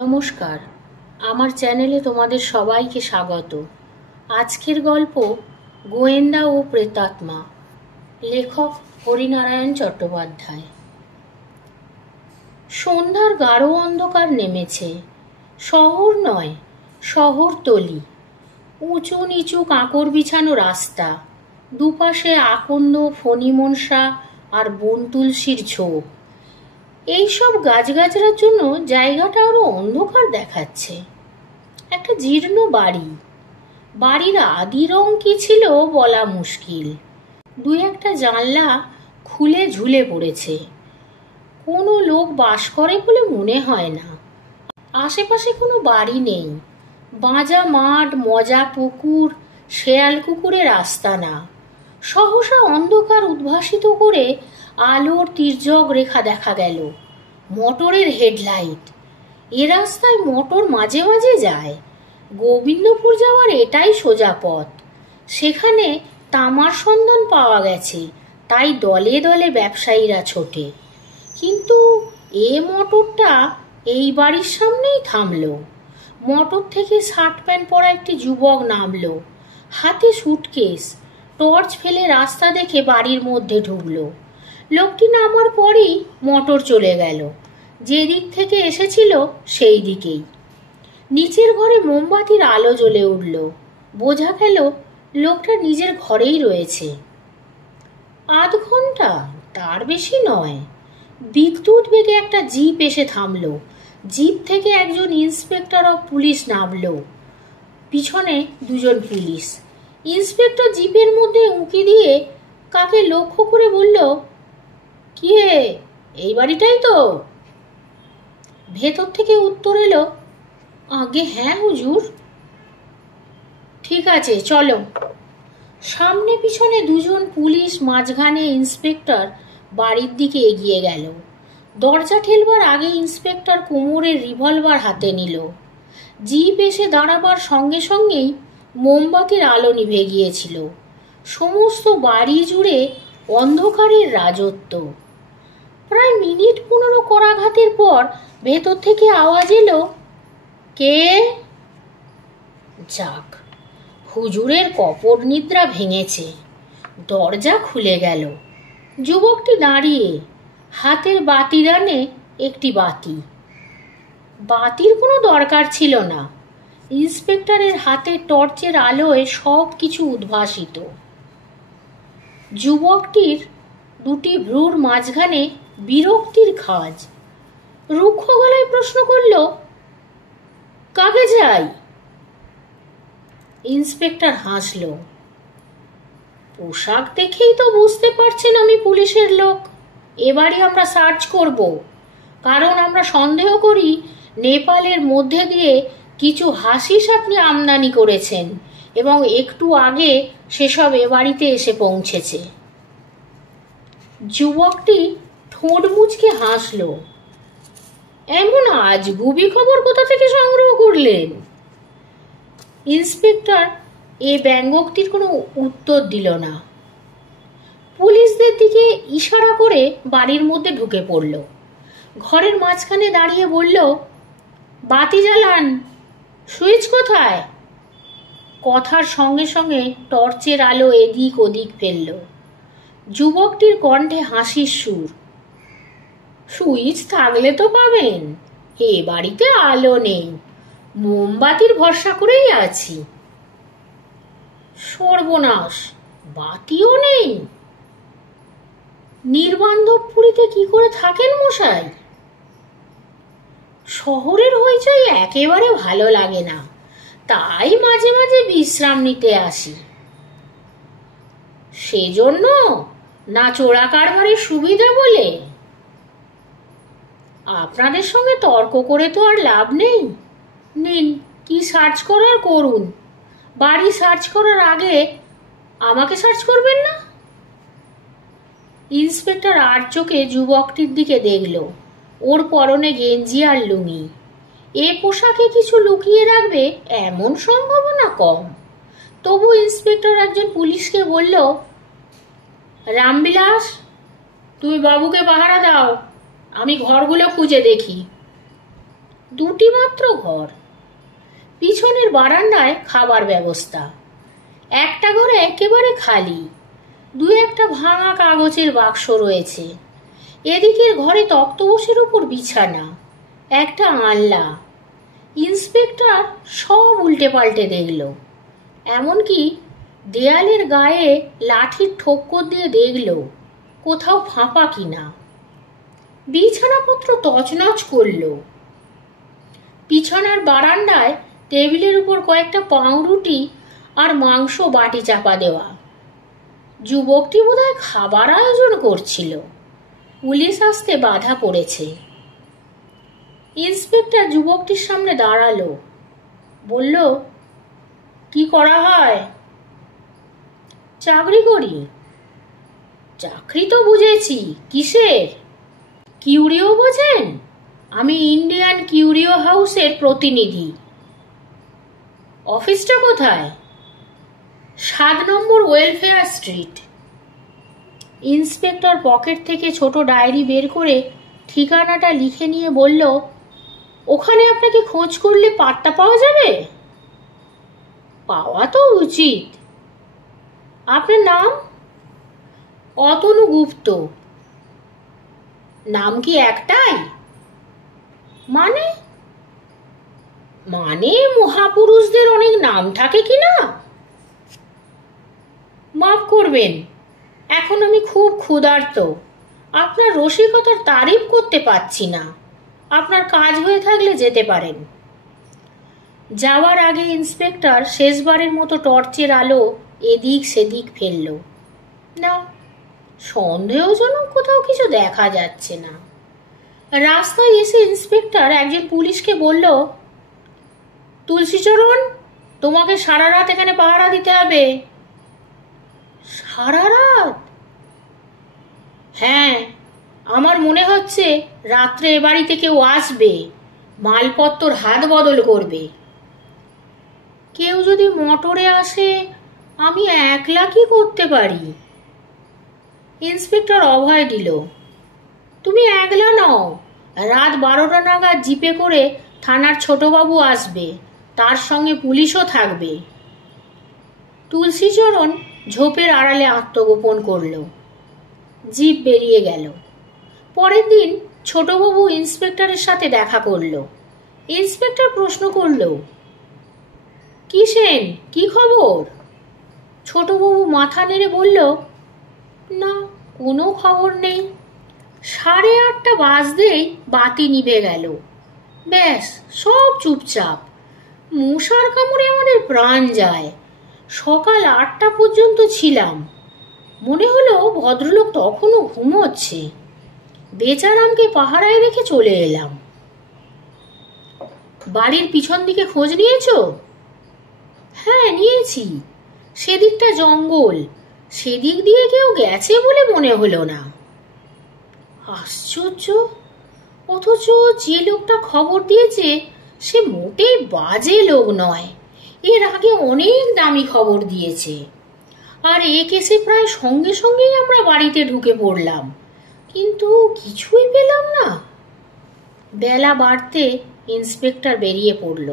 নমস্কার, আমার চ্যানেলে তোমাদের সবাইকে স্বাগত। আজকের গল্প গোয়েন্দা ও প্রেতাত্মা, লেখক হরিনারায়ণ চট্টোপাধ্যায়। সন্ধ্যার গাঢ় অন্ধকার নেমেছে। শহর নয়, শহরতলি। উঁচু নিচু কাঁকর বিছানো রাস্তা, দুপাশে আকন্দ ফণিমনসা আর বনতুলসীর ঝোপ। এইসব গাছগাছড়ার জন্য জায়গাটা আরো অন্ধকার দেখাচ্ছে। একটা জীর্ণ বাড়ি। বাড়ির আদি রং কি ছিল বলা মুশকিল। দুই একটা জানলা খুলে ঝুলে পড়েছে। কোনো লোক বাস করে বলে মনে হয় না। আশেপাশে কোনো বাড়ি নেই। বাঁজা মাঠ, মজা পুকুর, শেয়াল কুকুরের আস্তানা। সহসা অন্ধকার উদ্ভাসিত করে আলোর তির্যক রেখা দেখা গেল। মোটরের হেডলাইট। এ রাস্তায় মোটর মাঝে মাঝে যায়। গোবিন্দপুর যাওয়ার এটাই সোজা পথ। সেখানে তামার সন্ধান পাওয়া গেছে, তাই দলে দলে ব্যবসায়ীরা ছোটে। কিন্তু এ মোটরটা এই বাড়ির সামনেই থামলো। মোটর থেকে শার্ট প্যান্ট পরা একটি যুবক নামলো, হাতে সুটকেস। টর্চ ফেলে রাস্তা দেখে বাড়ির মধ্যে ঢুকলো। লোকটি নামার পরেই মোটর চলে গেল। যে দিক থেকে এসেছিল সেই দিকেই। নিচের ঘরে মোমবাতির আলো জ্বলে উঠল। বোঝা গেল লোকটা নিজের ঘরেই রয়েছে। আধ ঘন্টা, তার বেশি নয়। বিদ্যুৎ বেগে একটা জিপ এসে থামলো। জিপ থেকে একজন ইন্সপেক্টর অফ পুলিশ নামলো, পিছনে দুজন পুলিশ। ইন্সপেক্টর জিপের মধ্যে উঁকি দিয়ে কাকে লক্ষ্য করে বলল, কি হে, এই বাড়িটাই তো? ভেতর থেকে উত্তর এলো, আগে হ্যাঁ হুজুর। ঠিক আছে, চলো। সামনে পিছনে দুজন পুলিশ, মাঝখানে ইন্সপেক্টর বাড়ির দিকে এগিয়ে গেল। দরজা ঠেলবার আগে ইন্সপেক্টর কোমরের রিভলভার হাতে নিল। জিপ এসে দাঁড়াবার সঙ্গে সঙ্গেই মোমবাতির আলো নিভে গিয়েছিল। সমস্ত বাড়ি জুড়ে অন্ধকারের রাজত্ব। প্রায় মিনিট 15 করাঘাতের পর ভেতর থেকে আওয়াজ এলো, কে? যাক, হুজুরের কপট নিদ্রা ভেঙেছে। দরজা খুলে গেল। যুবকটি দাঁড়িয়ে, হাতের বাতিদানে একটি বাতি। বাতির কোনো দরকার ছিল না। ইন্সপেক্টরের হাতে টর্চের আলোয় সব কিছু উদ্ভাসিত। যুবকটির দুটি ভ্রুর মাঝখানে বিরক্তির খাঁজ। রুক্ষ গলায় প্রশ্ন করল, কাকে যাই? ইন্সপেক্টর হাসল। পোশাক দেখেই তো বুঝতে পারছেন আমি পুলিশের লোক। এবারে আমরা সার্চ করব, কারণ আমরা সন্দেহ করি নেপালের মধ্যে দিয়ে কিছু হাসিস আপনি আমদানি করেছেন এবং একটু আগে সেসব এ বাড়িতে এসে পৌঁছেছে। যুবকটি ঠোঁট মুচকে হাসল। এমন আজগুবি খবর কোথা থেকে সংগ্রহ করলেন? ইন্সপেক্টর এ ব্যঙ্গোক্তির কোনো উত্তর দিল না। পুলিশদের দিকে ইশারা করে বাড়ির মধ্যে ঢুকে পড়ল। ঘরের মাঝখানে দাঁড়িয়ে বলল, বাতি জ্বালান। সুইচ কোথায়? কথার সঙ্গে সঙ্গে টর্চের আলো এদিক ওদিক ফেলল। যুবকটির কণ্ঠে হাসির সুর, সুইচ থাকলে তো পাবেন। এ বাড়িতে আলো নেই, মোমবাতির ভরসা করেই আছি। সর্বনাশ, বাতিও নেই। নির্বান্ধব পুরীতে কি করে থাকেন মশাই? শহরের হইচই একেবারে ভালো লাগে না, তাই মাঝে মাঝে বিশ্রাম নিতে আসি। সেজন্য না চোরা কারবারের সুবিধা বলে? আপনাদের সঙ্গে তর্ক করে তো আর লাভ নেই। নিন, কি সার্চ করার করুন। বাড়ি সার্চ করার আগে আমাকে সার্চ করবেন না? ইন্সপেক্টর আর চোখে যুবকটির দিকে দেখল। ওর পরনে গেঞ্জি আর লুঙ্গি। এ পোশাকে কিছু লুকিয়ে রাখবে এমন সম্ভাবনা কম। তবু ইন্সপেক্টর একজন পুলিশকে বলল, রামবিলাস, তুমি বাবুকে পাহারা দাও, আমি ঘরগুলো খুঁজে দেখি। দুটি মাত্র ঘর। পিছনের বারান্দায় খাবার ব্যবস্থা। একটা ঘরে একেবারে খালি, দু একটা ভাঙা কাগজের বাক্স রয়েছে। এদিকের ঘরে তক্তপোষের উপর বিছানা, একটা আনলা। ইন্সপেক্টর সব উল্টে পাল্টে দেখল, এমনকি দেয়ালের গায়ে লাঠির ঠোক্কর দিয়ে দেখল কোথাও ফাঁপা কিনা। বিছানাপত্র তছনছ করল। পিছনের বারান্দায় টেবিলের উপর কয়েকটা পাউরুটি আর মাংস বাটি চাপা দেওয়া। যুবকটি বোধহয় খাবার আয়োজন করছিল। পুলিশ আসতে বাধা পড়েছে। ইন্সপেক্টর যুবকটির সামনে দাঁড়ালো, বলল, কি করা হয়? চাকরি করি। চাকরি তো বুঝেছি, কিসের? কিউরিও বোঝেন? আমি ইন্ডিয়ান কিউরিও হাউসের প্রতিনিধি। অফিসটা কোথায়? 7 নম্বর ওয়েলফেয়ার স্ট্রিট। ইন্সপেক্টর পকেট থেকে ছোট ডায়েরি বের করে ঠিকানাটা লিখে নিয়ে বলল, ওখানে আপনাকে খোঁজ করলে পাত্তা পাওয়া যাবে? পাওয়া তো উচিত। আপনার নাম? অতনু গুপ্ত। নাম কি একটাই? মানে? মানে মহাপুরুষদের অনেক নাম থাকে কি না? মাফ করবেন, এখন আমি খুব ক্ষুধার্ত। আপনার রসিকতার তারিফ করতে পারছি না। আপনার কাজ হয়ে থাকলে যেতে পারেন। যাওয়ার আগে ইন্সপেক্টর শেষবারের মতো টর্চের আলো এদিক সেদিক ফেলল। না, সন্দেহজনক কোথাও কিছু দেখা যাচ্ছে না। রাস্তায় এসে ইন্সপেক্টর একজন পুলিশকে বলল, তুলসীচরণ, তোমাকে সারা রাত এখানে পাহারা দিতে হবে। সারা রাত? হ্যাঁ, আমার মনে হচ্ছে রাত্রে এ বাড়িতে কেউ আসবে, মালপত্তর হাত বদল করবে। কেউ যদি মোটরে আসে, আমি একলা কি করতে পারি? ইন্সপেক্টর অভয় দিল, তুমি একলা নও, রাত 12টা নাগাদ জিপে করে থানার ছোটবাবু আসবে, তার সঙ্গে পুলিশও থাকবে। তুলসীচরণ ঝোপের আড়ালে আত্মগোপন করল। জিপ বেরিয়ে গেল। পরের দিন ছোটবাবু ইন্সপেক্টরের সাথে দেখা করল। ইন্সপেক্টর প্রশ্ন করল, কি সেন, কি খবর? ছোটবাবু মাথা নেড়ে বলল, না, কোনো খবর নেই। 8:30 বাজতেই বাতি নিভে গেল। ব্যাস, সব চুপচাপ। মশার কামড়ে আমাদের প্রাণ যায়। সকাল 8টা পর্যন্ত ছিলাম। মনে হলো ভদ্রলোক তখনও ঘুমোচ্ছে। বেচারামকে পাহারায় রেখে চলে এলাম। বাড়ির পিছন দিকে খোঁজ নিয়েছো? হ্যাঁ, নিয়েছি। সেদিকটা জঙ্গল, সেদিক দিয়ে কেউ গেছে বলে মনে হলো না। আশ্চর্য, অথচ যে লোকটা খবর দিয়েছে সে মোটেই বাজে লোক নয়। এর আগে অনেক দামি খবর দিয়েছে। আর এ কেসে প্রায় সঙ্গে সঙ্গেই আমরা বাড়িতে ঢুকে পড়লাম, কিন্তু কিছুই পেলাম না। বেলা বাড়তে ইন্সপেক্টর বেরিয়ে পড়ল।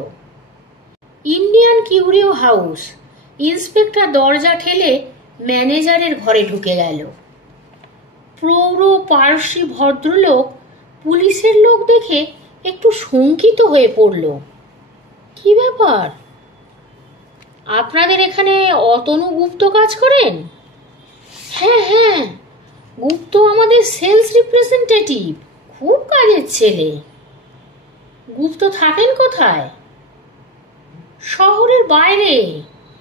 ইন্ডিয়ান কিউরিও হাউস। ইন্সপেক্টর দরজা ঠেলে ম্যানেজারের ঘরে ঢুকে গেল। প্রৌঢ় পারসী ভদ্রলোক পুলিশের লোক দেখে একটু শঙ্কিত হয়ে পড়ল। কি ব্যাপার? আপনাদের এখানে অতনু গুপ্ত কাজ করেন? হ্যাঁ হ্যাঁ, গুপ্ত আমাদের সেলস রিপ্রেজেন্টেটিভ, খুব কাজের ছেলে। গুপ্ত থাকেন কোথায়? শহরের বাইরে,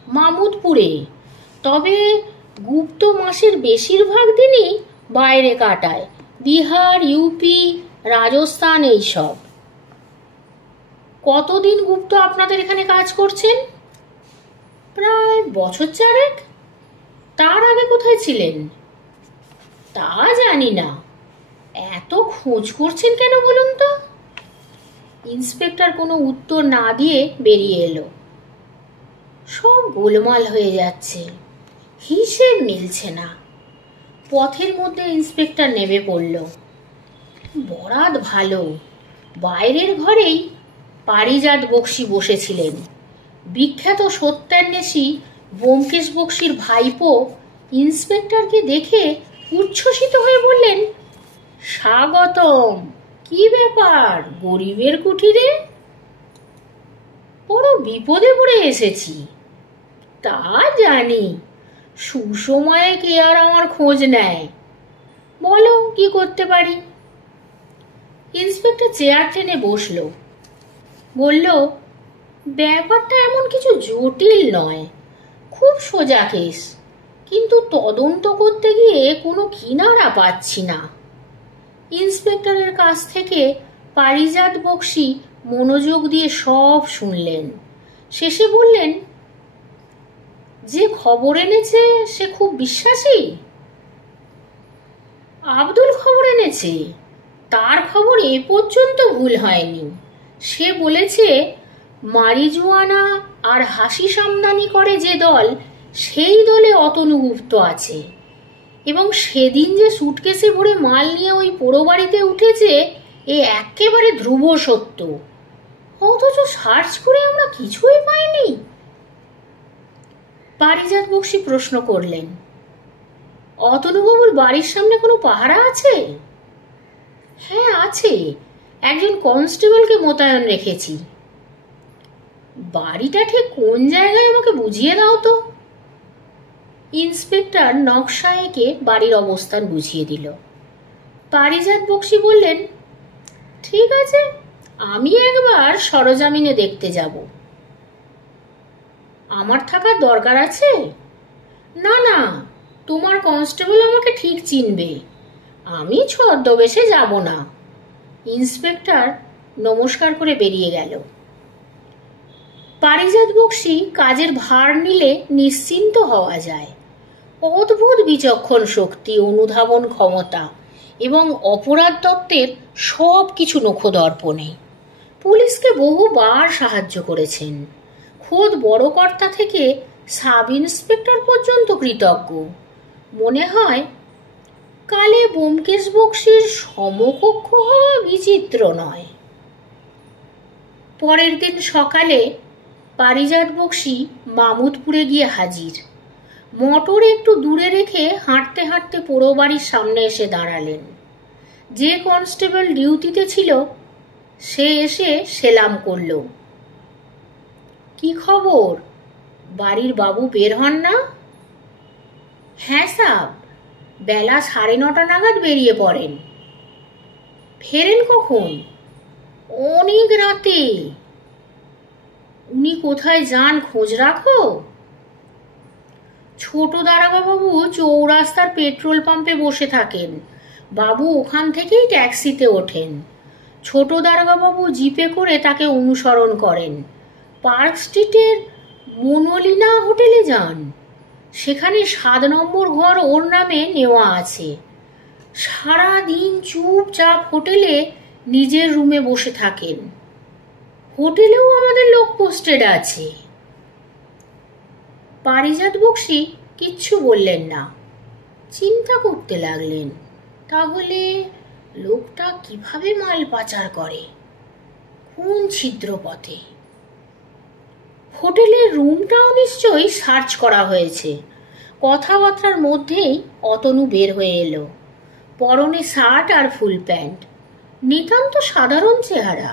মামুদপুরে। তবে গুপ্ত মাসের বেশিরভাগ দিনই বাইরে কাটায়, বিহার, ইউপি, রাজস্থান এইসব। কতদিন গুপ্ত আপনাদের এখানে কাজ করছেন? প্রায় বছর 4। তার আগে কোথায় ছিলেন? তা জানি না। এত খোঁজ করছেন কেন বলুন তো? ইন্সপেক্টর কোনো উত্তর না দিয়ে বেরিয়ে এলো। সব গোলমাল হয়ে যাচ্ছে, হিসেব মিলছে না। পথের মধ্যে ইন্সপেক্টর নেমে পড়ল। বরাত ভালো, বাইরের ঘরেই পারিজাত বক্সী বসেছিলেন। বিখ্যাত সত্যান্বেষী ব্যোমকেশ বক্সীর ভাইপো ইন্সপেক্টরকে দেখে উচ্ছ্বসিত হয়ে বললেন, স্বাগতম। কি ব্যাপার গরিবের কুঠিরে? বড় বিপদে পড়ে এসেছি। তা জানি, সুসময়ে কে আর আমার খোঁজ নেয়। বলো কি করতে পারি? ইন্সপেক্টর চেয়ার টেনে বসল। বলল, ব্যাপারটা এমন কিছু জটিল নয়, খুব সোজা কেস, কিন্তু তদন্ত করতে গিয়ে কোনো কিনারা পাচ্ছি না। ইন্সপেক্টরের কাছ থেকে পারিজাত বক্সী মনোযোগ দিয়ে সব শুনলেন। শেষে বললেন, যে খবর এনেছে সে খুব বিশ্বাসী? আব্দুল খবর এনেছে, তার খবর এ পর্যন্ত ভুল হয়নি। সে বলেছে মারিজুয়ানা আর হাসিস আমদানি করে যে দল, সেই দলে অতনু গুপ্ত আছে, এবং সেদিন যে সুটকেসে ভরে মাল নিয়ে ওই পোড়ো বাড়িতে উঠেছে এ একেবারে ধ্রুব সত্য। অথচ সার্চ করে আমরা কিছুই পাইনি। পারিজাত বক্সী প্রশ্ন করলেন, অতনুবাবুর বাড়ির সামনে কোনো পাহারা আছে? হ্যাঁ আছে, একজন কনস্টেবলকে মোতায়েন রেখেছি। বাড়িটা ঠিক কোন জায়গায় আমাকে বুঝিয়ে দাও তো। ইন্সপেক্টর নকশা এঁকে বাড়ির অবস্থান বুঝিয়ে দিল। পারিজাত বক্সী বললেন, ঠিক আছে, আমি একবার সরজমিনে দেখতে যাব। আমার থাকার দরকার আছে? না না, তোমার কনস্টেবল আমাকে ঠিক চিনবে, আমি ছদ্মবেশে যাব না। ইন্সপেক্টর নমস্কার করে বেরিয়ে গেল। পারিজাত বক্সী কাজের ভার নিলে নিশ্চিন্ত হওয়া যায়। অদ্ভুত বিচক্ষণ শক্তি, অনুধাবন ক্ষমতা এবং অপরাধ তত্ত্বের সব কিছু নখদর্পণে। পুলিশকে বহুবার সাহায্য করেছেন। খোদ বড় কর্তা থেকে সাব ইন্সপেক্টর পর্যন্ত কৃতজ্ঞ। মনে হয় কালে ব্যোমকেশ বক্সীর সমকক্ষ হওয়া বিচিত্র নয়। পরের দিন সকালে পারিজাত বক্সী মামুদপুরে গিয়ে হাজির। মোটর একটু দূরে রেখে হাঁটতে হাঁটতে পোড়ো বাড়ির সামনে এসে দাঁড়ালেন। যে কনস্টেবল ডিউটিতে ছিল সে এসে সেলাম করল। কি খবর, বাড়ির বাবু বের হন না? হ্যাঁ সাব, বেলা 9:30 নাগাদ বেরিয়ে পড়েন। ফেরেন কখন? অনেক রাতে। উনি কোথায় যান খোঁজ রাখো? ছোট দারোগাবাবু চৌরাস্তার পেট্রোল পাম্পে বসে থাকেন, বাবু ওখান থেকেই ট্যাক্সিতে ওঠেন। ছোট দারোগাবাবু জিপে করে তাকে অনুসরণ করেন। পার্ক স্ট্রিটের মনোলিনা হোটেলে যান, সেখানে 7 নম্বর ঘর ওর নামে নেওয়া আছে। সারাদিন চুপচাপ হোটেলে নিজের রুমে বসে থাকেন। হোটেলেও আমাদের লোক পোস্টেড আছে। পারিজাত বক্সী কিচ্ছু বললেন না, চিন্তা করতে লাগলেন, তাহলে লোকটা কিভাবে মাল পাচার করে, কোন ছিদ্রপথে? হোটেলের রুমটাও নিশ্চয়ই সার্চ করা হয়েছে। কথাবার্তার মধ্যেই অতনু বের হয়ে এলো। পরনে শার্ট আর ফুল প্যান্ট, নিতান্ত সাধারণ চেহারা।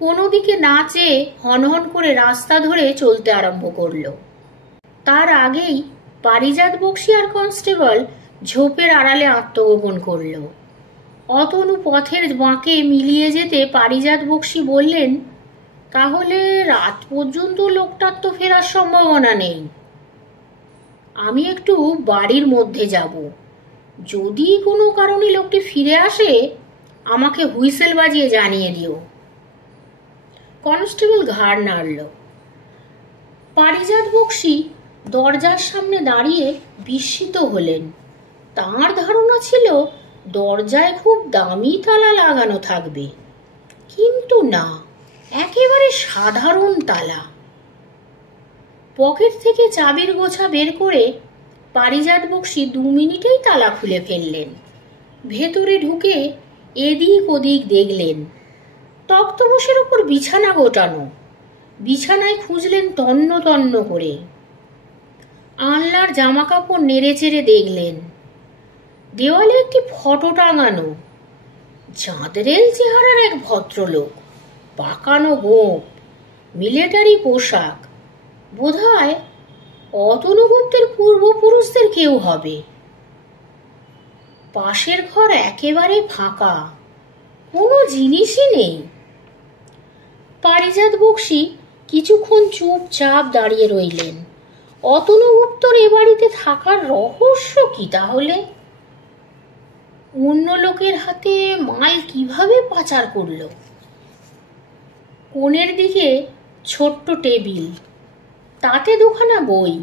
কোনো দিকে না চেয়ে হনহন করে রাস্তা ধরে চলতে আরম্ভ করলো। তার আগেই পারিজাত বক্সী আর কনস্টেবল ঝোপের আড়ালে আত্মগোপন করল। অতনু পথের বাঁকে মিলিয়ে যেতে পারিজাত বক্সী বললেন, তাহলে রাত পর্যন্ত লোকটার তো ফেরার সম্ভাবনা নেই। আমি একটু বাড়ির মধ্যে যাব, যদি কোনো কারণে লোকটি ফিরে আসে আমাকে হুইসেল বাজিয়ে জানিয়ে দিও। কনস্টেবল ঘাড় নাড়ল। পারিজাত বক্সী দরজার সামনে দাঁড়িয়ে বিস্মিত হলেন। তাঁর ধারণা ছিল দরজায় খুব দামি তালা লাগানো থাকবে, কিন্তু না, একেবারে সাধারণ তালা। পকেট থেকে চাবির গোছা বের করে পারিজাত বক্সী 2 মিনিটেই তালা খুলে ফেললেন। ভেতরে ঢুকে এদিক ওদিক দেখলেন। তক্তপোশের উপর বিছানা গোটানো। বিছানায় খুঁজলেন তন্ন তন্ন করে। আনলার জামা কাপড় নেড়ে চেড়ে দেখলেন। দেওয়ালে একটি ফটো টাঙানো। চাঁদরেল চেহারার এক ভদ্রলোক, পাকানো গোঁফ, মিলিটারি পোশাক। বোধহয় অতনু গুপ্তের পূর্বপুরুষদের কেউ হবে। পাশের ঘর একেবারে ফাঁকা, কোনো জিনিসই নেই। পারিজাত বক্সী কিছুক্ষণ চুপচাপ দাঁড়িয়ে রইলেন। অতনু গুপ্তর এ বাড়িতে থাকার রহস্য কি তাহলে? অন্য লোকের হাতে মাল কিভাবে পাচার করল? কোণের দিকে ছোট্ট টেবিল, তাতে দুখানা বই।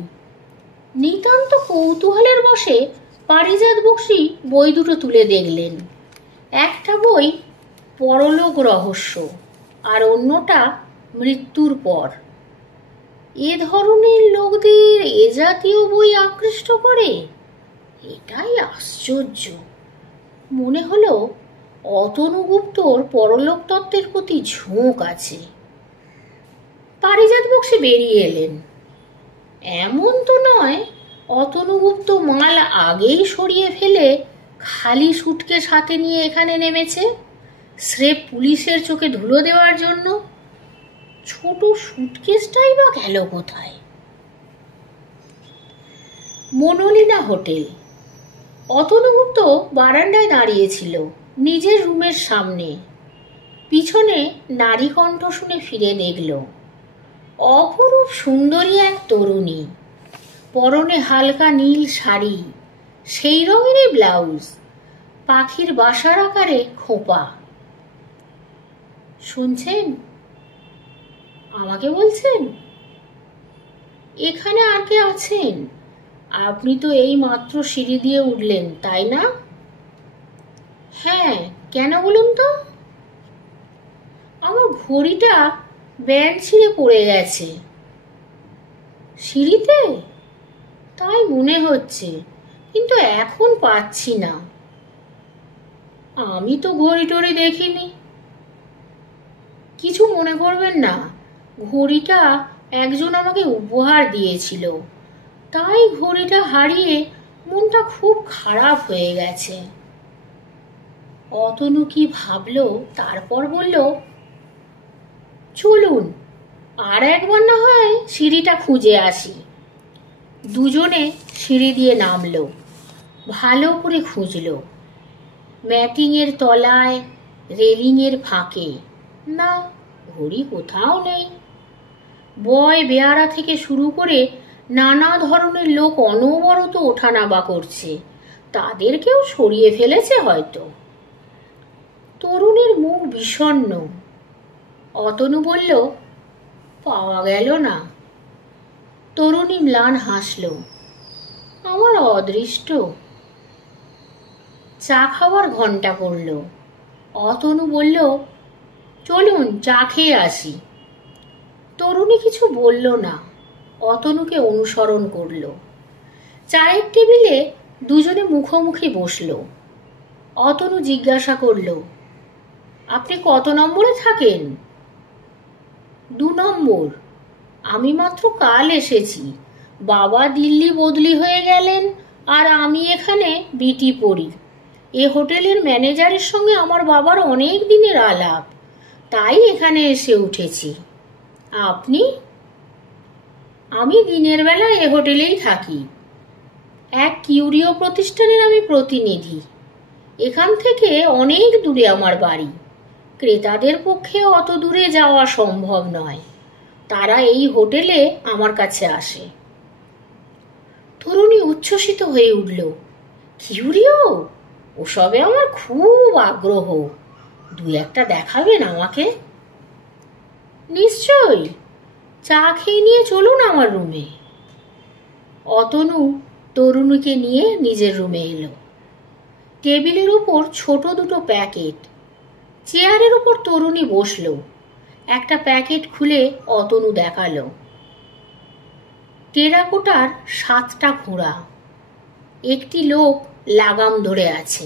নিতান্ত কৌতূহলের বশে পারিজাত বক্সী বই দুটো তুলে দেখলেন। একটা বই পরলোক রহস্য, আর অন্যটা মৃত্যুর পর। এ ধরনের লোকদের এ জাতীয় বই আকৃষ্ট করে, এটাই আশ্চর্য। মনে হলো অতনু গুপ্তর পরলোক তত্ত্বের প্রতি ঝোঁক আছে। পারিজাত বক্সী বেরিয়ে এলেন। এমন তো নয় অতনু গুপ্ত মাল আগেই সরিয়ে ফেলে খালি সুটকেস হাতে নিয়ে এখানে নেমেছে, স্রেফ পুলিশের চোখে ধুলো দেওয়ার জন্য। ছোট সুটকেসটাই বা গেল কোথায়? মনোলিনা হোটেল। অতনু গুপ্ত বারান্দায় দাঁড়িয়েছিল, নিজের রুমের সামনে। পিছনে নারী কণ্ঠ শুনে ফিরে দেখল অপরূপ সুন্দরী এক তরুণী, পরনে হালকা নীল শাড়ি, সেই রঙেরই ব্লাউজ, পাখির বাসার আকারে খোঁপা। শুনছেন? আমাকে বলছেন? এখানে আর কে আছেন? আপনি তো এই মাত্র সিঁড়ি দিয়ে উঠলেন, তাই না? হ্যাঁ, কেন বলুন তো? আমার ঘড়িটা ব্যান্ড ছিঁড়ে পড়ে গেছে। সিঁড়িতে? তাই মনে হচ্ছে, কিন্তু এখন পাচ্ছি না। আমি তো ঘড়ি টড়ি দেখিনি। কিছু মনে করবেন না, ঘড়িটা একজন আমাকে উপহার দিয়েছিল, তাই ঘড়িটা হারিয়ে মনটা খুব খারাপ হয়ে গেছে। অতনু কি ভাবলো, তারপর বলল, চলুন আর একবার না হয় সিঁড়িটা খুঁজে আসি। দুজনে সিঁড়ি দিয়ে নামলো, ভালো করে খুঁজলো। ম্যাটিংয়ের তলায়, রেলিংয়ের ফাঁকে, না, ঘড়ি কোথাও নেই। বয় বেয়ারা থেকে শুরু করে নানা ধরনের লোক অনবরত ওঠানামা করছে, তাদেরকেও সরিয়ে ফেলেছে হয়তো। তরুণীর মুখ বিষণ্ণ। অতনু বলল, পাওয়া গেল না। তরুণী ম্লান হাসল, আমার অদৃষ্ট। চা খাওয়ার ঘন্টা পড়ল। অতনু বলল, চলুন চা খেয়ে আসি। তরুণী কিছু বলল না, অতনুকে অনুসরণ করল। চায়ের টেবিলে দুজনে মুখোমুখি বসল। অতনু জিজ্ঞাসা করল, আপনি কত নম্বরে থাকেন? 2 নম্বর। আমি মাত্র কাল এসেছি। বাবা দিল্লি বদলি হয়ে গেলেন, আর আমি এখানে বিটি পড়ি। এ হোটেলের ম্যানেজারের সঙ্গে আমার বাবার অনেক দিনের আলাপ, তাই এখানে এসে উঠেছি। আপনি? আমি দিনের বেলা এ হোটেলেই থাকি। এক কিউরিও প্রতিষ্ঠানের আমি প্রতিনিধি। এখান থেকে অনেক দূরে আমার বাড়ি। ক্রেতাদের পক্ষে অত দূরে যাওয়া সম্ভব নয়, তারা এই হোটেলে আমার কাছে আসে। তরুণী উচ্ছ্বসিত হয়ে উঠল, কিউরিও? ওসবে আমার খুব আগ্রহ। 2-1টা দেখাবেন আমাকে? নিশ্চয়ই, চা খেয়ে নিয়ে চলুন আমার রুমে। অতনু তরুণীকে নিয়ে নিজের রুমে এলো। টেবিলের উপর ছোট 2টো প্যাকেট। চেয়ারের উপর তরুণী বসল। একটা প্যাকেট খুলে অতনু দেখালো। টেরাকোটার 7টা ঘোড়া, একটি লোক লাগাম ধরে আছে।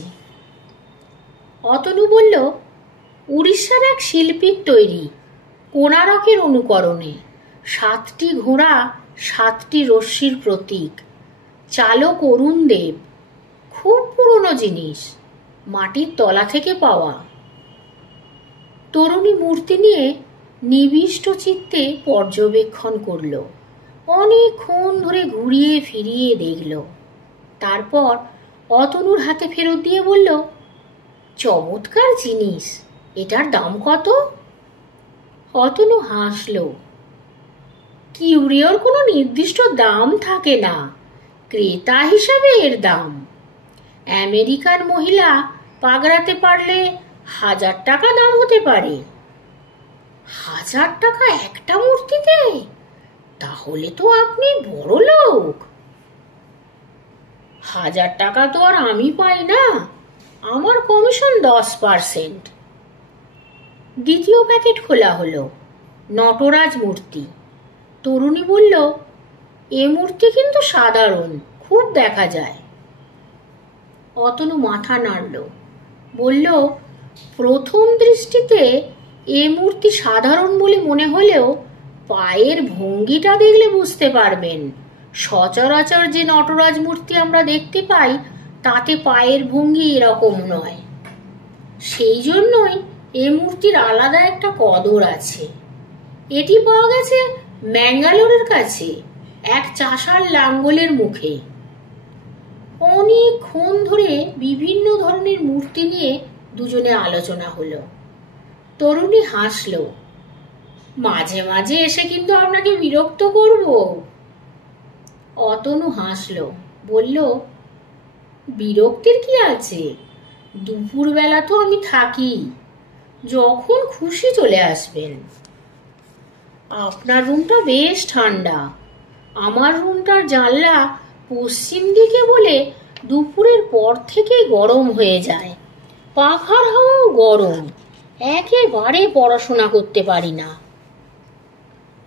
অতনু বলল, উড়িষ্যার এক শিল্পীর তৈরি, কোণারকের অনুকরণে। 7টি ঘোড়া, 7টি রশ্মির প্রতীক। চালক অরুণ দেব। খুব পুরনো জিনিস, মাটির তলা থেকে পাওয়া। তরুণী মূর্তি নিয়ে নিবিষ্ট চিত্তে পর্যবেক্ষণ করল। অনেকক্ষণ ধরে ঘুরিয়ে ফিরিয়ে দেখল। তারপর অতনুর হাতে ফেরত দিয়ে বলল, চমৎকার জিনিস, এটার দাম কত? অতনু হাসল। কিউরিওর কোনো নির্দিষ্ট দাম থাকে না, ক্রেতা হিসাবে এর দাম। আমেরিকান মহিলা পাগড়াতে পারলে 1000 টাকা দাম হতে পারে। 1000 টাকা একটা মূর্তিতে? তাহলে তো আপনি বড় লোক। 1000 টাকা তো আর আমি পাই না, আমার কমিশন 10%। দ্বিতীয় প্যাকেট খোলা হলো। নটরাজ মূর্তি। তরুণী বলল, এ মূর্তি কিন্তু সাধারণ, খুব দেখা যায়। অতনু মাথা নাড়ল, বলল, প্রথম দৃষ্টিতে এ মূর্তি সাধারণ বলে মনে হলেও পায়ের ভঙ্গিটা দেখলে বুঝতে পারবেন। সচরাচর যে নটরাজ মূর্তি আমরা দেখতে পাই তাতে পায়ের ভঙ্গি এরকম নয়। সেই জন্যই এ মূর্তির আলাদা একটা কদর আছে। এটি পাওয়া গেছে ম্যাঙ্গালোরের কাছে এক চাষার লাঙ্গলের মুখে। অনেকক্ষণ ধরে বিভিন্ন ধরনের মূর্তি নিয়ে দুজনে আলোচনা হলো। তরুণী হাসল। মাঝে মাঝে এসে কিন্তু আপনাকে বিরক্ত করব। অতনু হাসল, বলল, বিরক্তির কি আছে? দুপুরবেলা তো আমি থাকি, যখন খুশি চলে আসবেন। আপনার রুমটা বেশ ঠান্ডা, আমার রুমটার জানলা পশ্চিম দিকে বলে দুপুরের পর থেকেই গরম হয়ে যায়। পাখার হাওয়াও গরম, একেবারে পড়াশোনা করতে পারি না।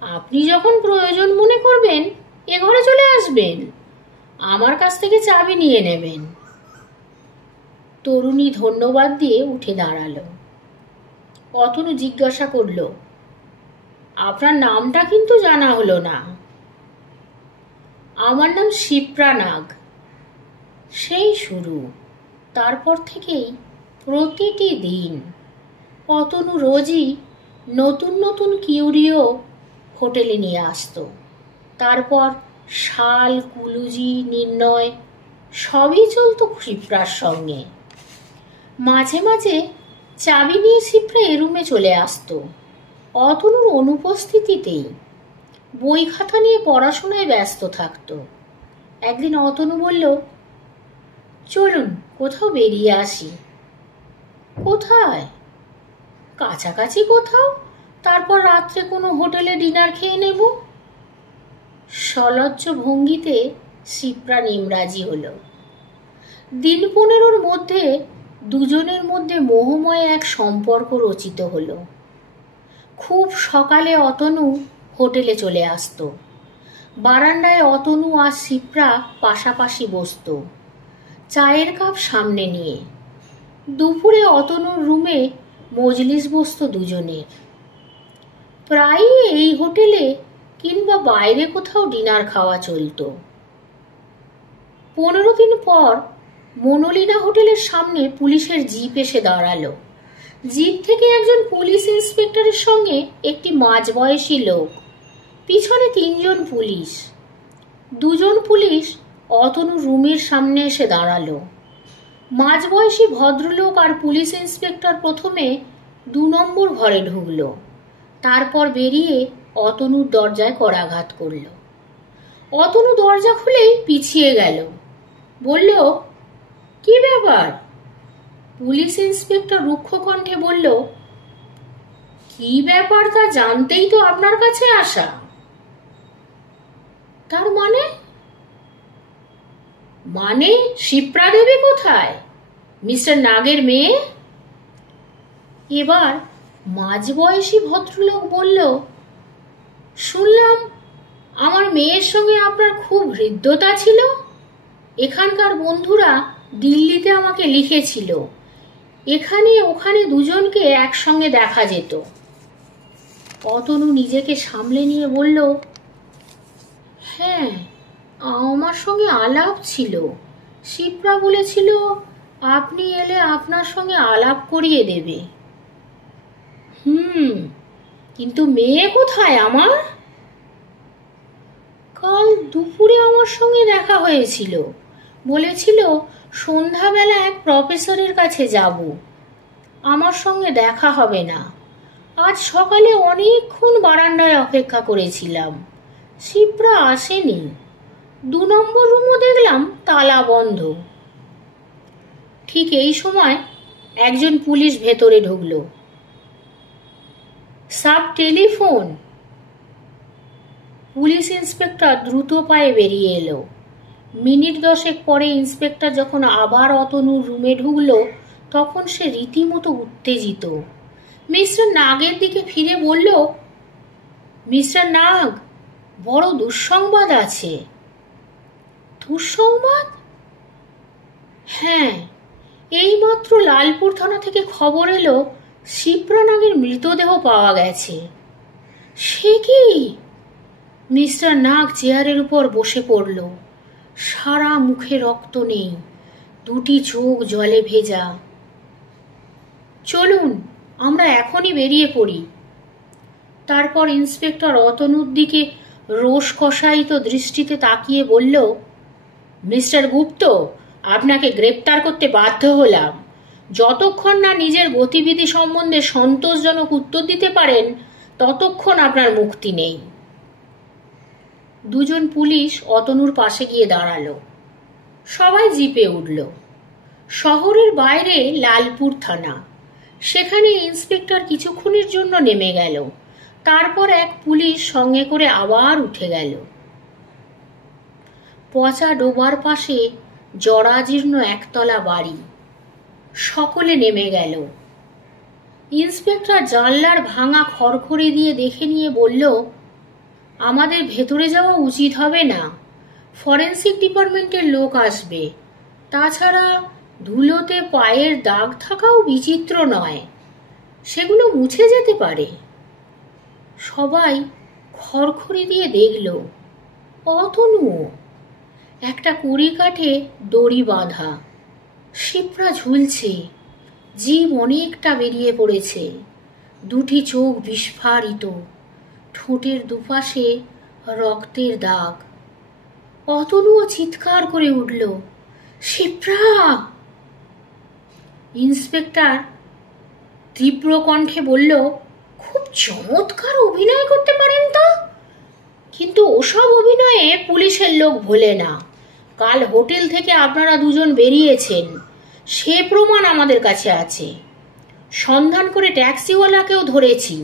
আপনি যখন প্রয়োজন মনে করবেন এ ঘরে চলে আসবেন, আমার কাছ থেকে চাবি নিয়ে নেবেন। তরুণী ধন্যবাদ দিয়ে উঠে দাঁড়ালো। অতনু জিজ্ঞাসা করল, আপনার নামটা কিন্তু জানা হলো না। আমার নাম শিপ্রা নাগ। সেই শুরু। তারপর থেকেই প্রতিটি দিন অতনু রোজই নতুন নতুন কিউরিও হোটেলে নিয়ে আসতো। তারপর শাল, কুলুজি নির্ণয় সবই চলতো শিপ্রার সঙ্গে। মাঝে মাঝে চাবি নিয়ে শিপ্রা এ রুমে চলে আসতো অতনুর অনুপস্থিতিতেই। বই খাতা নিয়ে পড়াশোনায় ব্যস্ত থাকতো। একদিন অতনু বলল, চলুন কোথাও বেরিয়ে আসি। কোথায়? কাছাকাছি কোথাও, তারপর রাত্রে কোনো হোটেলে ডিনার খেয়ে নেব। সলজ্জ ভঙ্গিতে শিপ্রা নিমরাজি হলো। দিন 15 মধ্যে দুজনের মধ্যে মোহময় এক সম্পর্ক রচিত হলো। খুব সকালে অতনু হোটেলে চলে আসতো। বারান্দায় অতনু আর শিপ্রা পাশাপাশি বসত, চায়ের কাপ সামনে নিয়ে। দুপুরে অতনুর রুমে মজলিস বসত দুজনের। প্রায়ই এই হোটেলে কিংবা বাইরে কোথাও ডিনার খাওয়া চলত। 15 দিন পর মনোলিনা হোটেলের সামনে পুলিশের জিপ এসে দাঁড়ালো। জিপ থেকে একজন পুলিশ ইন্সপেক্টরের সঙ্গে একটি মাঝবয়সী লোক, পিছনে 3 জন পুলিশ। 2 জন পুলিশ অতনুর রুমের সামনে এসে দাঁড়ালো। মাঝবয়সী ভদ্রলোক আর পুলিশ ইন্সপেক্টর প্রথমে 2 নম্বর ঘরে ঢুকলো, তারপর বেরিয়ে অতনুর দরজায় করাঘাত করল। অতনু দরজা খুলেই পিছিয়ে গেল, বলল, কি ব্যাপার? পুলিশ ইন্সপেক্টর রুক্ষ কণ্ঠে বলল, কি ব্যাপার তা জানতেই তো আপনার কাছে আসা। তার মানে? মানে শিপ্রা দেবী কোথায়? মিস্টার নাগের মেয়ে? এবার মাঝবয়সী ভদ্রলোক বলল, শুনলাম আমার মেয়ের সঙ্গে আপনার খুব হৃদ্যতা ছিল। এখানকার বন্ধুরা দিল্লিতে আমাকে লিখেছিল এখানে ওখানে দুজনকে একসঙ্গে দেখা যেত। অতনু নিজেকে সামলে নিয়ে বলল, হ্যাঁ, আমার সঙ্গে আলাপ ছিল। শিপ্রা বলেছিল আপনি এলে আপনার সঙ্গে আলাপ করিয়ে দেবে। কিন্তু মেয়ে কোথায় আমার? কাল দুপুরে আমার সঙ্গে দেখা হয়েছিল, বলেছিল সন্ধ্যাবেলা এক প্রফেসরের কাছে যাব, আমার সঙ্গে দেখা হবে না। আজ সকালে অনেকক্ষণ বারান্দায় অপেক্ষা করেছিলাম, শিপ্রা আসেনি। 2 নম্বর রুমও দেখলাম তালা বন্ধ। ঠিক এই সময় একজন পুলিশ ভেতরে ঢুকল। Sub telephone. পুলিশ ইন্সপেক্টর দ্রুত পায়ে বেরিয়ে এলো। মিনিট 10 পরে ইন্সপেক্টর যখন আবার অতনুর রুমে ঢুকলো, তখন সে রীতিমতো উত্তেজিত। মিস্টার নাগের দিকে ফিরে বলল, মিস্টার নাগ, বড় দুঃসংবাদ আছে। দুঃসংবাদ? হ্যাঁ, এইমাত্র লালপুর থানা থেকে খবর এলো শিপ্রা নাগের মৃতদেহ পাওয়া গেছে। সে কি? মিস্টার নাগ চেয়ারের উপর বসে পড়ল। সারা মুখে রক্ত নেই, 2টি চোখ জলে ভেজা। চলুন, আমরা এখনই বেরিয়ে পড়ি। তারপর ইন্সপেক্টর অতনুর দিকে রোষ কষায়িত দৃষ্টিতে তাকিয়ে বলল, মিস্টার গুপ্ত, আপনাকে গ্রেপ্তার করতে বাধ্য হলাম। যতক্ষণ না নিজের গতিবিধি সম্বন্ধে সন্তোষজনক উত্তর দিতে পারেন, ততক্ষণ আপনার মুক্তি নেই। 2 জন পুলিশ অতনুর পাশে গিয়ে দাঁড়ালো। সবাই জিপে উঠল। শহরের বাইরে লালপুর থানা। সেখানে ইন্সপেক্টর কিছুক্ষণের জন্য নেমে গেল। তারপর এক পুলিশ সঙ্গে করে আবার উঠে গেল। পচা ডোবার পাশে জরাজীর্ণ একতলা বাড়ি। সকলে নেমে গেল। ইন্সপেক্টর জানলার ভাঙা খড়খড়ি দিয়ে দেখে নিয়ে বলল, আমাদের ভেতরে যাওয়া উচিত হবে না। ফরেন্সিক ডিপার্টমেন্টের লোক আসবে। তাছাড়া ধুলোতে পায়ের দাগ থাকাও বিচিত্র নয়, সেগুলো মুছে যেতে পারে। সবাই খড়খড়ি দিয়ে দেখল অতনু। একটা কুড়ি কাঠে দড়ি বাঁধা, শিপ্রা ঝুলছে, জিভ অনেকটা বেরিয়ে পড়েছে, 2টি চোখ বিস্ফারিত, ঠোঁটের দুপাশে রক্তের দাগ। অতনুও চিৎকার করে উঠল, শিপ্রা! ইন্সপেক্টর তীব্র কণ্ঠে বলল, খুব চমৎকার অভিনয় করতে পারেন তো, কিন্তু ওসব অভিনয়ে পুলিশের লোক ভোলে না। কাল হোটেল থেকে আপনারা 2 জন বেরিয়েছেন, সে প্রমাণ আমাদের কাছে আছে। সন্ধান করে ট্যাক্সিওয়ালাকেও ধরেছি,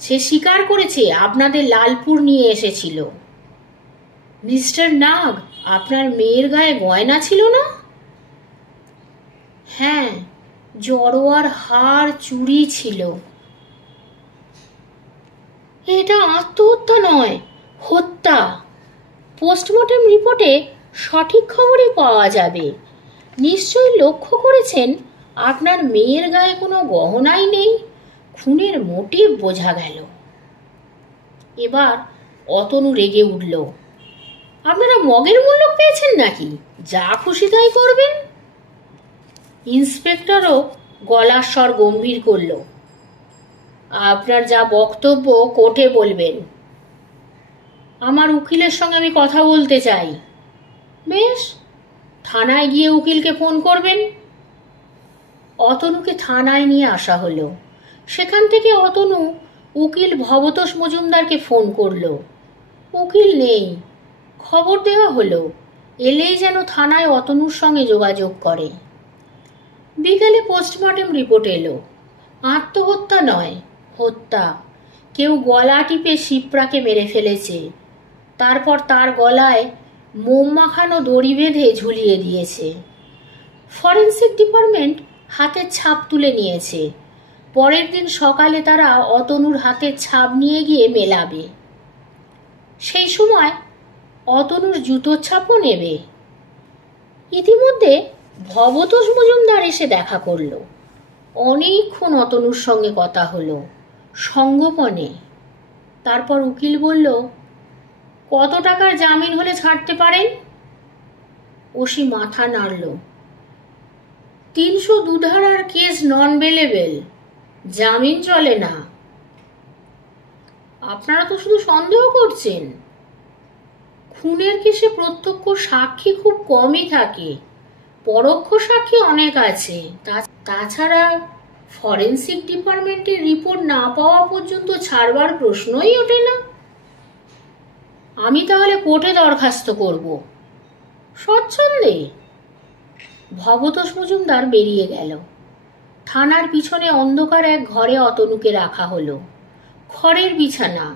সে স্বীকার করেছে আপনাদের লালপুর নিয়ে এসেছিল। মিস্টার নাগ, আপনার মেয়ের গায়ে গয়না ছিল না? হ্যাঁ, জড়োয়ার হার চুড়ি ছিল। এটা আত্মহত্যা নয়, হত্যা। পোস্টমর্টেম রিপোর্টে সঠিক খবরই পাওয়া যাবে। নিশ্চয়ই লক্ষ্য করেছেন আপনার মেয়ের গায়ে কোনো গহনাই নেই। খুনের মোটিভ বোঝা গেল। এবার অতনু রেগে উঠল, আপনারা মগের মূল্য পেয়েছেন নাকি? যা খুশি তাই করবেন। ইন্সপেক্টরও গলার স্বর গম্ভীর করল, আপনার যা বক্তব্য কোর্টে বলবেন। আমার উকিলের সঙ্গে আমি কথা বলতে চাই। বেশ, থানায় গিয়ে উকিলকে ফোন করবেন। অতনুকে থানায় নিয়ে আসা হলো। সেখান থেকে অতনু উকিল ভবতোষ মজুমদারকে ফোন করলো। উকিল নেই। খবর দেওয়া হলো, এলেই যেন থানায় অতনুর সঙ্গে যোগাযোগ করে। বিকেলে পোস্টমর্টেম রিপোর্ট এলো। আত্মহত্যা নয়, হত্যা। কেউ গলা টিপে শিপ্রাকে মেরে ফেলেছে, তারপর তার গলায় মোম মাখানো দড়ি বেঁধে ঝুলিয়ে দিয়েছে। ফরেন্সিক ডিপার্টমেন্ট হাতের ছাপ তুলে নিয়েছে। পরের দিন সকালে তারা অতনুর হাতের ছাপ নিয়ে গিয়ে মেলাবে। সেই সময় অতনুর জুতোর ছাপও নেবে। ইতিমধ্যে ভবতোষ মজুমদার এসে দেখা করল। অনেকক্ষণ অতনুর সঙ্গে কথা হলো, সঙ্গোপনে। তারপর উকিল বলল, কত টাকার জামিন হলে ছাড়তে পারেন? ওসি মাথা নাড়ল। 302 ধারার কেস নন বেলেবেল, জামিন চলে না। আপনারা তো শুধু সন্দেহ করছেন। খুনের কেসে প্রত্যক্ষ সাক্ষী খুব কমই থাকে, পরোক্ষ সাক্ষী অনেক আছে। তাছাড়া ফরেন্সিক ডিপার্টমেন্টের রিপোর্ট না পাওয়া পর্যন্ত ছাড়বার প্রশ্নই ওঠে না। আমি তাহলে কোর্টে দরখাস্ত করব। স্বচ্ছন্দে। ভবতোষ মজুমদার বেরিয়ে গেল। থানার পিছনে অন্ধকার এক ঘরে অতনুকে রাখা হলো। খড়ের বিছানা,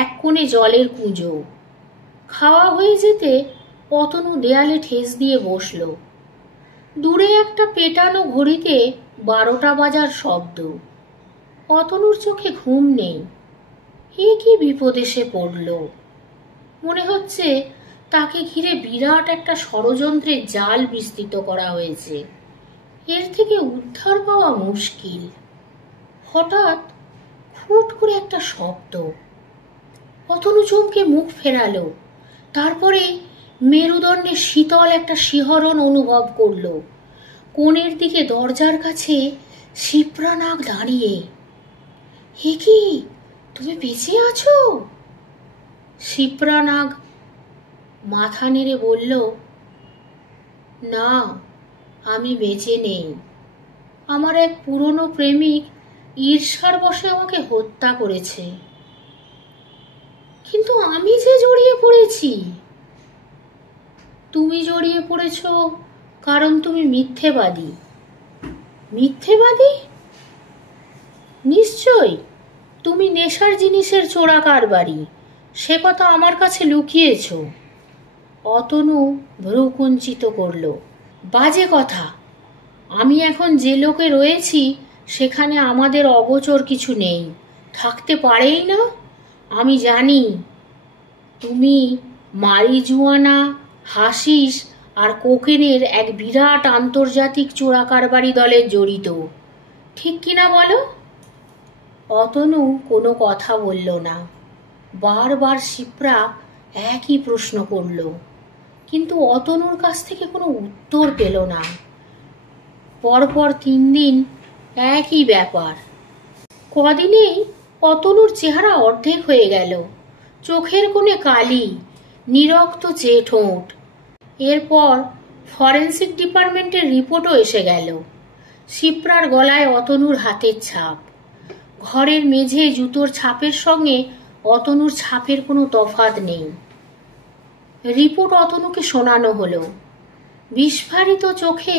এক কোণে জলের কুঁজো। খাওয়া হয়ে যেতে অতনু দেয়ালে ঠেস দিয়ে বসল। দূরে একটা পেটানো ঘড়িতে 12টা বাজার শব্দ। অতনুর চোখে ঘুম নেই। এ কি বিপদে সে পড়ল। মনে হচ্ছে তাকে ঘিরে বিরাট একটা ষড়যন্ত্রের জাল বিস্তৃত করা হয়েছে। এর থেকে উদ্ধার পাওয়া মুশকিল। হঠাৎ ফুট করে একটা শব্দ। অতনু চমকে মুখ ফেরালো। তারপরে মেরুদণ্ডে শীতল একটা শিহরণ অনুভব করল। কোণের দিকে দরজার কাছে শিপ্রা নাগ দাঁড়িয়ে। হে কি, তুমি বেঁচে আছো? শিপ্রা নাগ মাথা নেড়ে বলল, না, আমি বেঁচে নেই। আমার এক পুরনো প্রেমিক ঈর্ষার বশে আমাকে হত্যা করেছে। কিন্তু আমি যে জড়িয়ে পড়েছি। তুমি জড়িয়ে পড়েছ কারণ তুমি মিথ্যেবাদী। মিথ্যেবাদী? নিশ্চয়। তুমি নেশার জিনিসের চোরা কারবারি, সে কথা আমার কাছে লুকিয়েছ। অতনু ভ্রুকুঞ্চিত করল। বাজে কথা। আমি এখন যে লোকে রয়েছি সেখানে আমাদের অগোচর কিছু নেই, থাকতে পারেই না। আমি জানি তুমি মারিজুয়ানা, হাসিস আর কোকেনের এক বিরাট আন্তর্জাতিক চোরাকারবারি দলের জড়িত। ঠিক কিনা বলো? অতনু কোনো কথা বলল না। বারবার শিপ্রা একই প্রশ্ন করল, কিন্তু অতনুর কাছ থেকে কোনো উত্তর পেল না। পরপর 3 দিন একই ব্যাপার। কদিনেই অতনুর চেহারা অর্ধেক হয়ে গেল। চোখের কোণে কালি, নিরক্ত চেয়ে ঠোঁট। এরপর ফরেন্সিক ডিপার্টমেন্টের রিপোর্টও এসে গেল। শিপ্রার গলায় অতনুর হাতের ছাপ। ঘরের মেঝে জুতোর ছাপের সঙ্গে অতনুর ছাপের কোনো তফাৎ নেই। রিপোর্ট অতনুকে শোনানো হলো। বিস্ফারিত চোখে,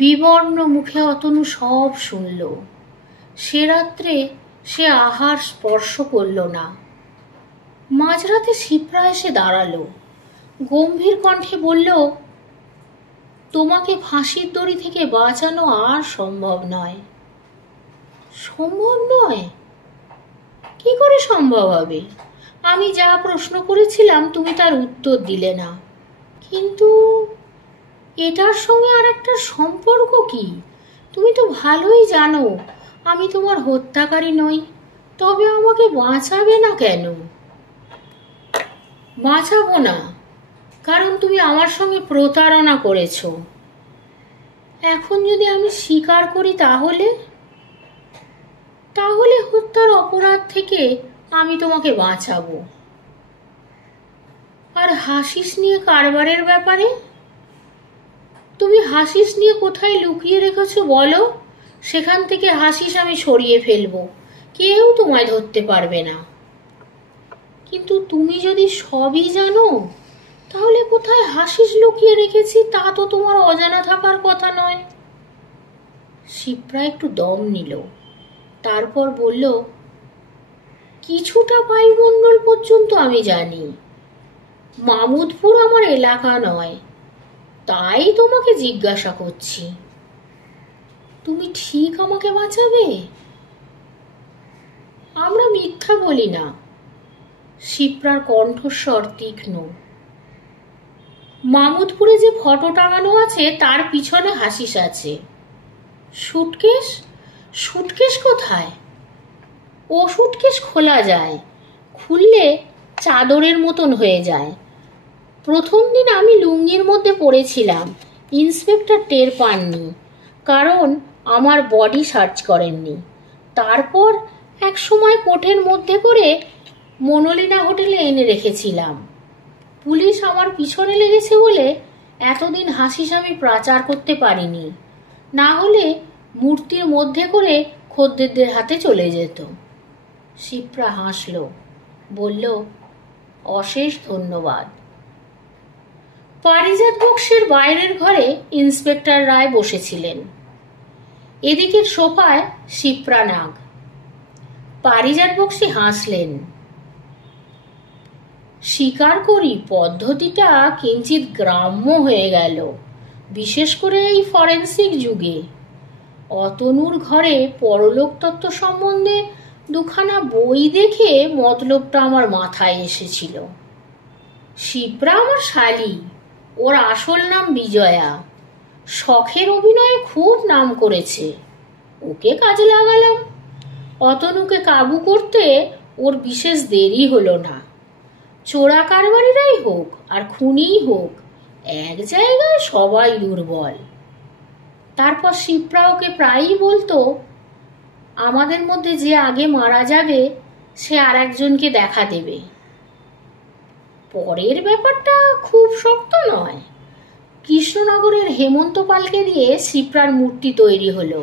বিবর্ণ মুখে অতনু সব শুনল। সে রাত্রে সে আহার স্পর্শ করল না। মাঝরাতে শিপ্রা এসে দাঁড়ালো। গম্ভীর কণ্ঠে বলল, তোমাকে ফাঁসির দড়ি থেকে বাঁচানো আর সম্ভব নয়। সম্ভব নয়? কি করে সম্ভব হবে? আমি যা প্রশ্ন করেছিলাম তুমি তার উত্তর দিলে না। কিন্তু এটার সঙ্গে আর একটা সম্পর্ক কি? তুমি তো ভালোই জানো আমি তোমার হত্যাকারী নই। তবে আমাকে বাঁচাবে না কেন? বাঁচাবো না, কারণ তুমি আমার সঙ্গে প্রতারণা করেছো। এখন যদি আমি স্বীকার করি তাহলে হত্যার অপরাধ থেকে আমি তোমাকে বাঁচাবো। আর হাসিস নিয়ে কারবারের ব্যাপারে? তুমি হাসিস নিয়ে কোথায় লুকিয়ে রেখেছো বলো, সেখান থেকে হাসিস আমি সরিয়ে ফেলবো, কেউ তোমায় ধরতে পারবে না। কিন্তু তুমি যদি সবই জানো, তাহলে কোথায় হাসিস লুকিয়ে রেখেছি তা তো তোমার অজানা থাকার কথা নয়। শিপ্রা একটু দম নিল। তারপর বলল, কিছুটা বায়ুমণ্ডল পর্যন্ত আমি জানি। মামুদপুর আমার এলাকা নয়, তাই তোমাকে জিজ্ঞাসা করছি। তুমি ঠিক আমাকে বাঁচাবে? আমরা মিথ্যা বলি না। শিপ্রার কণ্ঠস্বর তীক্ষ্ণ। মামুদপুরে যে ফটো টাঙানো আছে তার পিছনে হাসিস আছে। সুটকেস সুটকেস কোথায়? ও সুটকেস খোলা যায়, খুললে চাদরের মতন হয়ে যায়। প্রথম দিন আমি লুঙ্গির মধ্যে পড়েছিলাম, ইন্সপেক্টর টের পাননি, কারণ আমার বডি সার্চ করেননি। তারপর এক সময় কোটের মধ্যে করে মনোলিনা হোটেলে এনে রেখেছিলাম। পুলিশ আমার পিছনে লেগেছে বলে এতদিন হাসিস আমি প্রচার করতে পারিনি, না হলে মূর্তির মধ্যে করে খদ্দেরদের হাতে চলে যেত। শিপ্রা হাসল, বলল, অশেষ ধন্যবাদ। পারিজাত বক্সের বাইরের ঘরে ইন্সপেক্টর রায় বসেছিলেন। এদিকের সোফায় শিপ্রা নাগ। পারিজাত বক্সি হাসলেন। স্বীকার করি, পদ্ধতিটা কিঞ্চিত গ্রাম্য হয়ে গেল, বিশেষ করে এই ফরেন্সিক যুগে। অতনুর ঘরে পরলোক তত্ত্ব সম্বন্ধে দুখানা বই দেখে মতলবটা আমার মাথায় এসেছিল। শিপ্রা আমার শালী, ওর আসল নাম বিজয়া। শখের অভিনয়ে খুব নাম করেছে, ওকে কাজে লাগালাম। অতনুকে কাবু করতে ওর বিশেষ দেরি হলো না। চোরা কারবারিরাই হোক আর খুনিই হোক, এক জায়গায় সবাই দুর্বল। তারপর শিপ্রা ওকে প্রায়ই বলতো, আমাদের মধ্যে যে আগে মারা যাবে সে আর একজনকে দেখা দেবে। পরের ব্যাপারটা খুব শক্ত নয়। কৃষ্ণনগরের হেমন্ত পালকে দিয়ে শিপ্রার মূর্তি তৈরি হলো।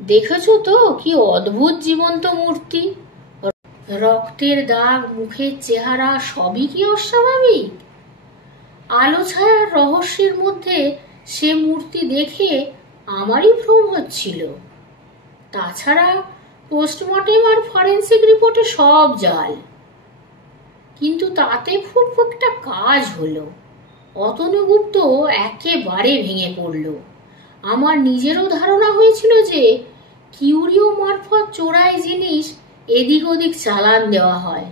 দেখেছো তো কি অদ্ভুত জীবন্ত মূর্তি? রক্তের দাগ, মুখের চেহারা সবই কি অস্বাভাবিক? আলো ছায়ার রহস্যের মধ্যে সে মূর্তি দেখে আমারই ভ্রম হচ্ছিল। তাছাড়া পোস্টমর্টেম আর ফরেন্সিক রিপোর্টে সব জাল। কিন্তু তাতে খুব একটা কাজ হলো। অতনু গুপ্ত একেবারে ভেঙে পড়ল। আমার নিজেরও ধারণা হয়েছিল যে কিউরিও মারফত চোরাই জিনিস এদিক ওদিক চালান দেওয়া হয়।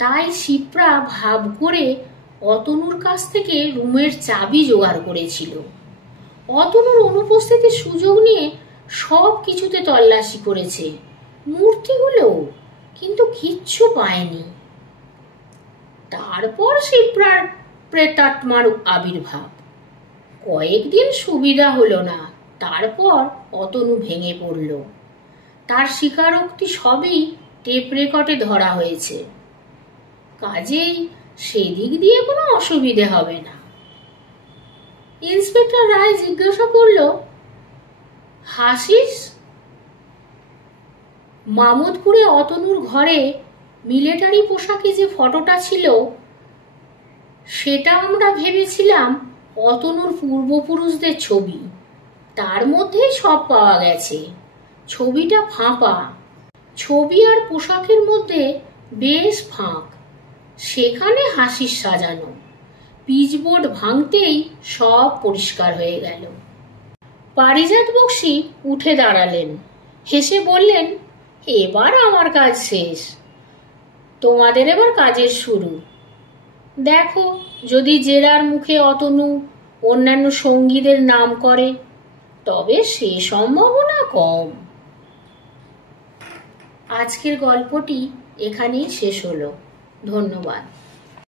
তাই শিপ্রা ভাব করে অতনুর কাছ থেকে রুমের চাবি জোগাড় করেছিল। অতনুর অনুপস্থিতির সুযোগ নিয়ে সব কিছুতে তল্লাশি করেছে, মূর্তিগুলোও, কিন্তু কিচ্ছু পায়নি। তারপর শিপ্রার প্রেতাত্মার আবির্ভাব। কয়েকদিন সুবিধা হলো না, তারপর অতনু ভেঙে পড়ল। তার স্বীকারোক্তি সবই টেপ রেকর্ডে ধরা হয়েছে, কাজেই সেদিক দিয়ে কোনো অসুবিধে হবে না। ইন্সপেক্টর রায় জিজ্ঞাসা করল, হাসিস? মামুদপুরে অতনুর ঘরে মিলিটারি পোশাকে যে ফটোটা ছিল সেটা আমরা ভেবেছিলাম অতনুর পূর্বপুরুষদের ছবি। তার মধ্যেই সব পাওয়া গেছে। ছবিটা ফাঁপা, ছবি আর পোশাকের মধ্যে বেশ ফাঁক, সেখানে হাসিস সাজানো। পিচবোর্ড ভাঙতেই সব পরিষ্কার হয়ে গেল। পারিজাত বক্সি উঠে দাঁড়ালেন, হেসে বললেন, এবার আমার কাজ শেষ, তোমাদের এবার কাজের শুরু। দেখো যদি জেরার মুখে অতনু অন্যান্য সঙ্গীদের নাম করে, তবে সে সম্ভাবনা কম। আজকের গল্পটি এখানেই শেষ হলো। ধন্যবাদ।